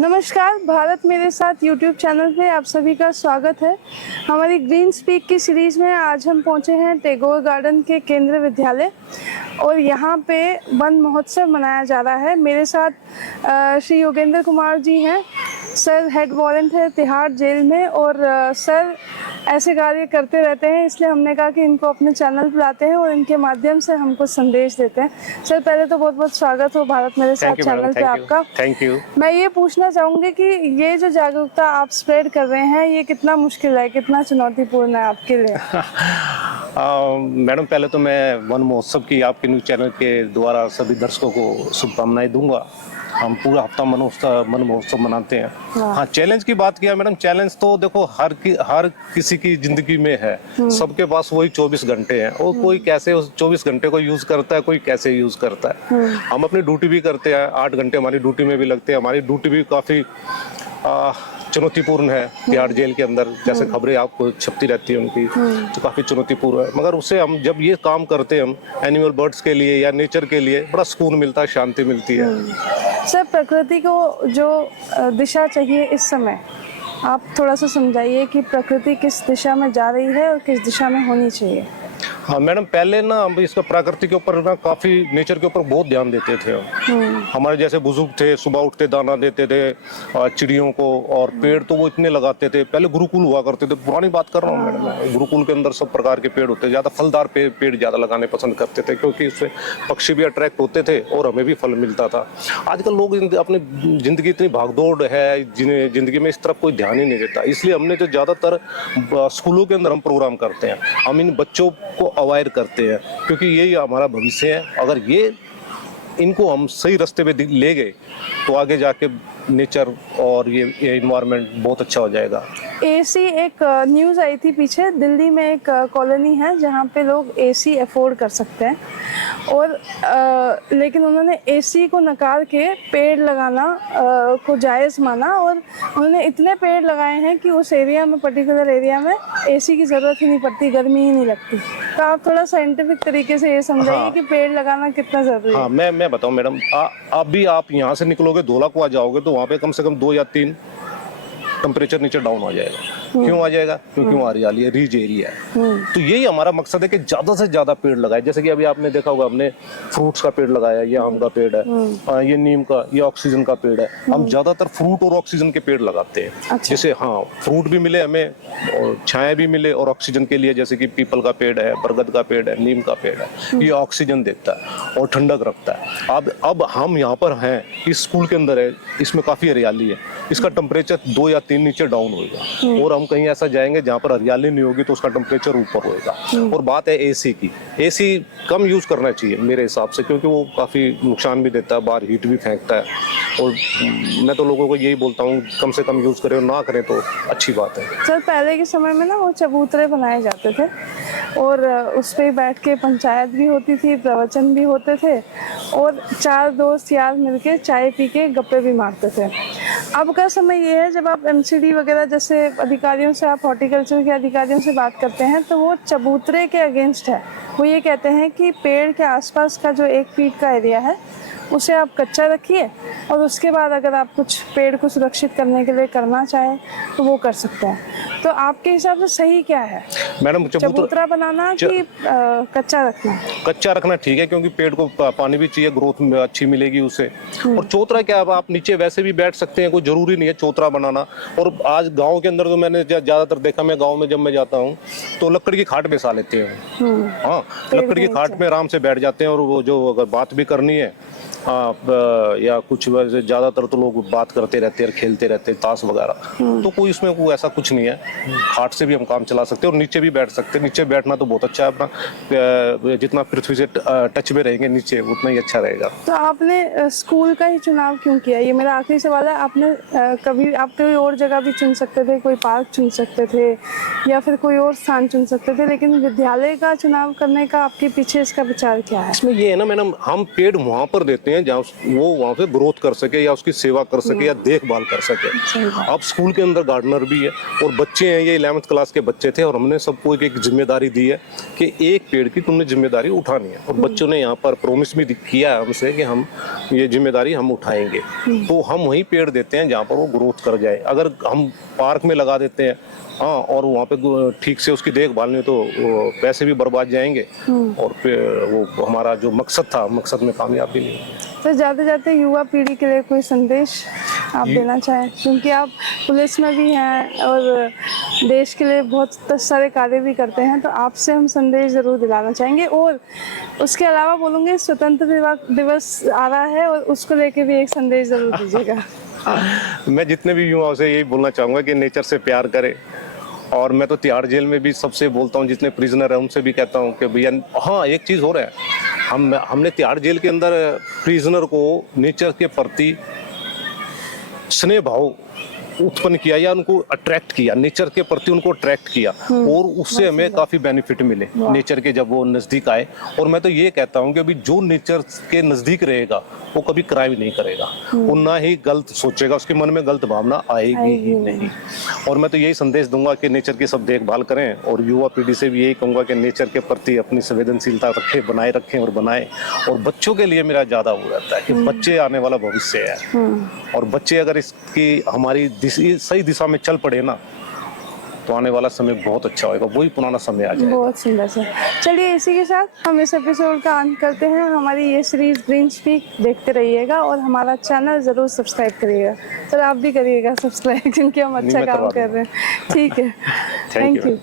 नमस्कार, भारत मेरे साथ यूट्यूब चैनल पे आप सभी का स्वागत है। हमारी ग्रीन स्पीक की सीरीज़ में आज हम पहुंचे हैं टैगोर गार्डन के केंद्रीय विद्यालय और यहाँ पे वन महोत्सव मनाया जा रहा है। मेरे साथ श्री योगेंद्र कुमार जी हैं। सर हेड वारंट है तिहाड़ जेल में और सर ऐसे कार्य करते रहते हैं, इसलिए हमने कहा कि इनको अपने चैनल पर लाते हैं और इनके माध्यम से हमको संदेश देते हैं। सर पहले तो बहुत बहुत स्वागत हो भारत मेरे साथ चैनल पे आपका। Thank you. मैं ये पूछना चाहूँगी कि ये जो जागरूकता आप स्प्रेड कर रहे हैं ये कितना मुश्किल है, कितना चुनौतीपूर्ण है आपके लिए? मैडम पहले तो मैं वन महोत्सव की आपके न्यूज़ चैनल के द्वारा सभी दर्शकों को शुभकामनाएं दूंगा। हम पूरा हफ्ता वन महोत्सव मनाते हैं। हाँ, चैलेंज की बात किया मैडम, चैलेंज तो देखो हर किसी की जिंदगी में है। सबके पास वही 24 घंटे हैं और कोई कैसे उस 24 घंटे को यूज करता है, कोई कैसे यूज करता है। हम अपनी ड्यूटी भी करते हैं, 8 घंटे हमारी ड्यूटी में भी लगते हैं। हमारी ड्यूटी भी काफी चुनौतीपूर्ण है तिहाड़ जेल के अंदर, जैसे खबरें आपको छपती रहती है उनकी, तो काफ़ी चुनौतीपूर्ण है। मगर उससे हम जब ये काम करते हैं, हम एनिमल बर्ड्स के लिए या नेचर के लिए, बड़ा सुकून मिलता है, शांति मिलती है। सर प्रकृति को जो दिशा चाहिए इस समय, आप थोड़ा सा समझाइए कि प्रकृति किस दिशा में जा रही है और किस दिशा में होनी चाहिए। हाँ मैडम, पहले ना हम इसका प्रकृति के ऊपर ना काफी नेचर के ऊपर बहुत ध्यान देते थे। हमारे जैसे बुजुर्ग थे, सुबह उठते दाना देते थे चिड़ियों को, और पेड़ तो वो इतने लगाते थे। पहले गुरुकुल हुआ करते थे, पुरानी बात कर रहा हूँ मैडम मैं। गुरुकुल के अंदर सब प्रकार के पेड़ होते, ज्यादा फलदार पेड़ ज्यादा लगाने पसंद करते थे, क्योंकि उससे पक्षी भी अट्रैक्ट होते थे और हमें भी फल मिलता था। आजकल लोग अपनी जिंदगी इतनी भागदौड़ है, जिंदगी में इस तरफ कोई ध्यान ही नहीं देता। इसलिए हमने जो ज्यादातर स्कूलों के अंदर हम प्रोग्राम करते हैं, हम इन बच्चों को अवेयर करते हैं, क्योंकि यही हमारा भविष्य है। अगर इनको हम सही रास्ते पे ले गए तो आगे जाके नेचर और ये एनवायरनमेंट बहुत अच्छा हो जाएगा। एसी एक न्यूज़ आई थी पीछे, दिल्ली में एक कॉलोनी है जहाँ पे लोग एसी अफोर्ड कर सकते हैं और लेकिन उन्होंने एसी को नकार के पेड़ लगाना को जायज़ माना और उन्होंने इतने पेड़ लगाए हैं कि उस एरिया में, पर्टिकुलर एरिया में एसी की ज़रूरत ही नहीं पड़ती, गर्मी ही नहीं लगती। तो आप थोड़ा साइंटिफिक तरीके से ये समझाइए कि पेड़ लगाना कितना ज़रूरी है। हाँ, मैं बताऊँ मैडम, आप यहाँ से निकलोगे धोला को आ जाओगे तो वहाँ पे कम से कम 2 या 3 टेम्परेचर नीचे डाउन आ जाएगा। क्यों आ जाएगा? क्योंकि वहाँ हरियाली है, रिज एरिया है। तो यही हमारा मकसद है कि ज्यादा से ज्यादा पेड़ लगाए। जैसे कि अभी आपने देखा होगा, हमने फ्रूट्स का पेड़ लगाया, ये आम का पेड़ है, ये नीम का, ये ऑक्सीजन का पेड़ है। हम ज्यादातर फ्रूट और ऑक्सीजन के पेड़ लगाते हैं। अच्छा। जैसे हाँ, फ्रूट भी मिले हमें और छाया भी मिले, और ऑक्सीजन के लिए जैसे कि पीपल का पेड़ है, बरगद का पेड़ है, नीम का पेड़ है, ये ऑक्सीजन देता है और ठंडक रखता है। अब हम यहाँ पर हैं, इस स्कूल के अंदर है, इसमें काफी हरियाली है, इसका टेम्परेचर 2 या 3 नीचे डाउन होगा। और हम कहीं ऐसा जाएंगे जहाँ पर हरियाली नहीं होगी तो उसका टेम्परेचर ऊपर होगा। और बात है एसी की, एसी कम यूज करना चाहिए मेरे हिसाब से, क्योंकि वो काफी नुकसान भी देता है, बाहर हीट भी फेंकता है। और मैं तो लोगों को यही बोलता हूँ, कम से कम यूज करें और ना करें तो अच्छी बात है। सर पहले के समय में ना वो चबूतरे बनाए जाते थे और उस पर बैठ के पंचायत भी होती थी, प्रवचन भी होते थे और 4 दोस्त यार मिलके चाय पी के गप्पे भी मारते थे। अब का समय ये है, जब आप एमसीडी वगैरह जैसे अधिकारियों से, आप हॉर्टिकल्चर के अधिकारियों से बात करते हैं तो वो चबूतरे के अगेंस्ट है। वो ये कहते हैं कि पेड़ के आसपास का जो 1 फीट का एरिया है उसे आप कच्चा रखिए और उसके बाद अगर आप कुछ पेड़ को सुरक्षित करने के लिए करना चाहें तो वो कर सकते हैं। तो आपके हिसाब से सही क्या है मैडम? चबूतरा बनाना कि कच्चा रखना? कच्चा रखना ठीक है, क्योंकि पेड़ को पानी भी चाहिए, ग्रोथ अच्छी मिलेगी उसे। और चौतरा क्या है, आप नीचे वैसे भी बैठ सकते हैं, कोई जरूरी नहीं है चौतरा बनाना। और आज गांव के अंदर तो मैंने ज्यादातर देखा, मैं गांव में जब मैं जाता हूँ तो लकड़ी की खाट बिछा लेते हैं। हाँ, लकड़ी की खाट में आराम से बैठ जाते हैं और वो जो अगर बात भी करनी है या कुछ, वैसे ज्यादातर तो लोग बात करते रहते हैं, खेलते रहते हैं ताश वगैरह, तो कोई इसमें कोई ऐसा कुछ नहीं है। खाट से भी हम काम चला सकते हैं और नीचे भी बैठ सकते हैं। नीचे बैठना तो बहुत अच्छा है, अपना जितना पृथ्वी से टच में रहेंगे नीचे उतना ही अच्छा रहेगा। तो आपने स्कूल का ही चुनाव क्यों किया? ये मेरा आखिरी सवाल है। आपने आप कोई और जगह भी चुन सकते थे, कोई पार्क चुन सकते थे या फिर कोई और स्थान चुन सकते थे, लेकिन विद्यालय का चुनाव करने का आपके पीछे इसका विचार क्या है? इसमें ये है ना मैडम, हम पेड़ वहाँ पर देते हैं हैं जहाँ वो वहाँ पे ग्रोथ कर सके या उसकी सेवा कर सके या देखभाल कर सके। अब स्कूल के अंदर गार्डनर भी है और बच्चे हैं, ये 11th क्लास के बच्चे थे और हमने सबको एक जिम्मेदारी दी है कि एक पेड़ की तुमने जिम्मेदारी उठानी है और बच्चों ने यहाँ पर प्रॉमिस भी किया है हमसे कि हम ये जिम्मेदारी हम उठाएंगे। तो हम वही पेड़ देते हैं जहाँ पर वो ग्रोथ कर जाए। अगर हम पार्क में लगा देते हैं हाँ और वहाँ पे ठीक से उसकी देखभाल नहीं तो पैसे भी बर्बाद जाएंगे और वो हमारा जो मकसद था मकसद में कामयाबी नहीं। तो जाते जाते युवा पीढ़ी के लिए कोई संदेश आप देना चाहें, क्योंकि आप पुलिस में भी हैं और देश के लिए बहुत सारे कार्य भी करते हैं, तो आपसे हम संदेश ज़रूर दिलाना चाहेंगे। और उसके अलावा बोलूँगे स्वतंत्र दिवस आ रहा है और उसको लेके भी एक संदेश ज़रूर दीजिएगा। मैं जितने भी युवाओं से यही बोलना चाहूँगा कि नेचर से प्यार करें। और मैं तो तिहाड़ जेल में भी सबसे बोलता हूँ, जितने प्रिजनर हैं उनसे भी कहता हूँ कि भैया हाँ एक चीज़ हो रहा है, हमने तिहाड़ जेल के अंदर प्रिजनर को नेचर के प्रति स्नेह भाव उत्पन्न किया या उनको अट्रैक्ट किया, नेचर के प्रति उनको अट्रैक्ट किया और उससे हमें काफ़ी बेनिफिट मिले नेचर के जब वो नज़दीक आए। और मैं तो ये कहता हूँ कि अभी जो नेचर के नज़दीक रहेगा वो कभी क्राइम नहीं करेगा, वो ना ही गलत सोचेगा, उसके मन में गलत भावना आएगी ही नहीं। और मैं तो यही संदेश दूंगा कि नेचर की सब देखभाल करें और युवा पीढ़ी से भी यही कहूँगा कि नेचर के प्रति अपनी संवेदनशीलता रखें, बनाए रखें और बनाएं। और बच्चों के लिए मेरा ज़्यादा वो रहता है कि बच्चे आने वाला भविष्य है और बच्चे अगर इसकी हमारी सही दिशा में चल पड़े ना तो आने वाला समय बहुत अच्छा होगा, वही पुराना समय आ जाएगा। बहुत सुंदर सर। चलिए इसी के साथ हम इस एपिसोड का अंत करते हैं। हमारी ये सीरीज ग्रीन स्पीक देखते रहिएगा और हमारा चैनल ज़रूर सब्सक्राइब करिएगा। सर आप भी करिएगा सब्सक्राइब, क्योंकि हम अच्छा काम कर रहे हैं। ठीक है, थैंक यू।